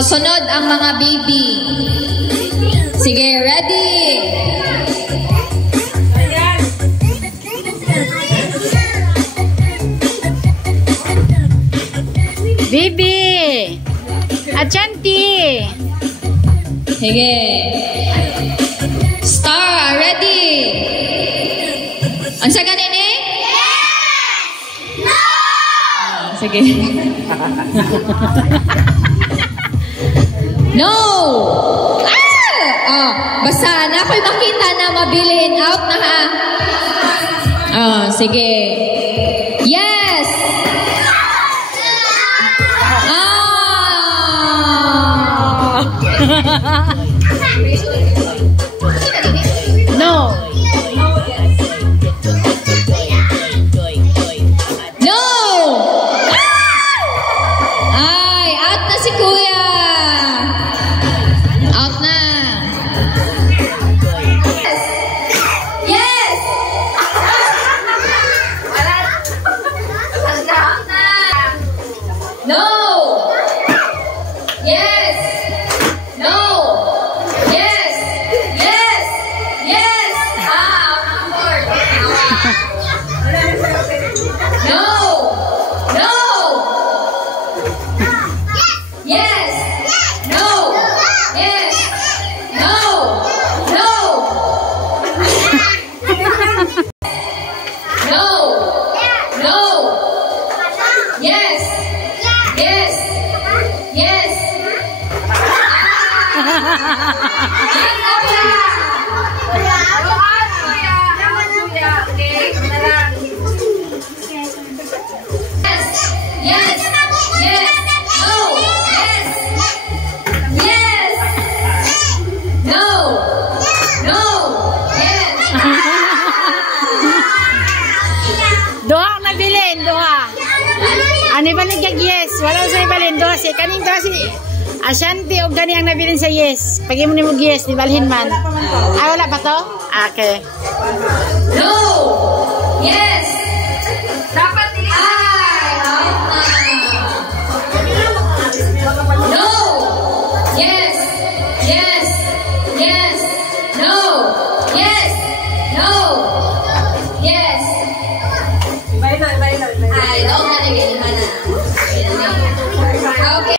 Sunod ang mga baby. Sige, ready? Bibi! Achanti! Sige. Star, ready? Ang saga nini? Yes! No! Sige. No! Basta na ako'y makita na mabilin. Out na ha. Sige. Yes! No! No! Ay, out na si Kuya. Out na. Yes! No! Yes! No! Yes! Yes! Yes! No! No! Yes! No! Yes! No! No! No! No! Yes! Yes! Yes! Yes! Yes! No! Yes! Yes! No! No! Yes! Doha ang nabilin, doha. Ano ibalin kag yes? Wala sa ibalin, doha si kaning doha si Ashanti o gani ang nabilin sa yes. Pag mo ni mo yes, di balhin man. Ay, wala pa to? Okay. No! Yes! Dapat ay! No! Yes! Yes! Yes! No! Yes! No! Yes! Ay, no, na. Okay.